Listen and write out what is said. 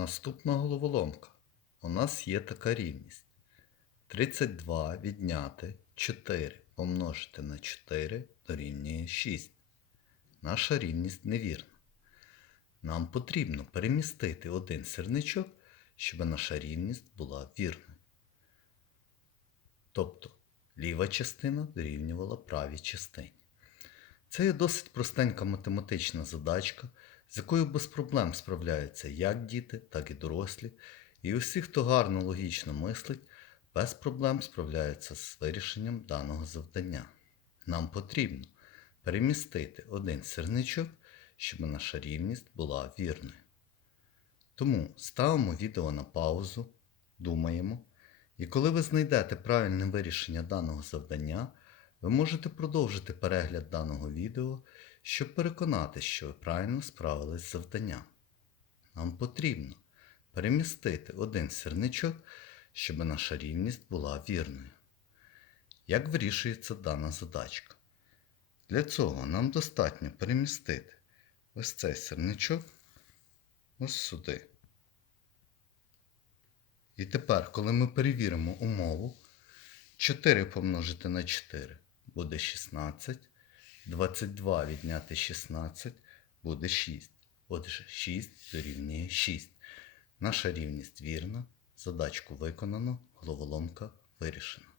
Наступна головоломка. У нас є така рівність. 32 відняти 4 помножити на 4 дорівнює 6. Наша рівність невірна. Нам потрібно перемістити один сірничок, щоб наша рівність була вірною. Тобто ліва частина дорівнювала правій частині. Це є досить простенька математична задачка, з якою без проблем справляються як діти, так і дорослі, і усі, хто гарно логічно мислить, без проблем справляються з вирішенням даного завдання. Нам потрібно перемістити один сірничок, щоб наша рівність була вірною. Тому ставимо відео на паузу, думаємо, і коли ви знайдете правильне вирішення даного завдання, ви можете продовжити перегляд даного відео, щоб переконати, що ви правильно справились з завданням. Нам потрібно перемістити один сірничок, щоб наша рівність була вірною. Як вирішується дана задачка? Для цього нам достатньо перемістити ось цей сірничок ось сюди. І тепер, коли ми перевіримо умову, 4 помножити на 4 буде 16, 22 відняти 16 буде 6. Отже, 6 дорівнює 6. Наша рівність вірна, задачку виконано, головоломка вирішена.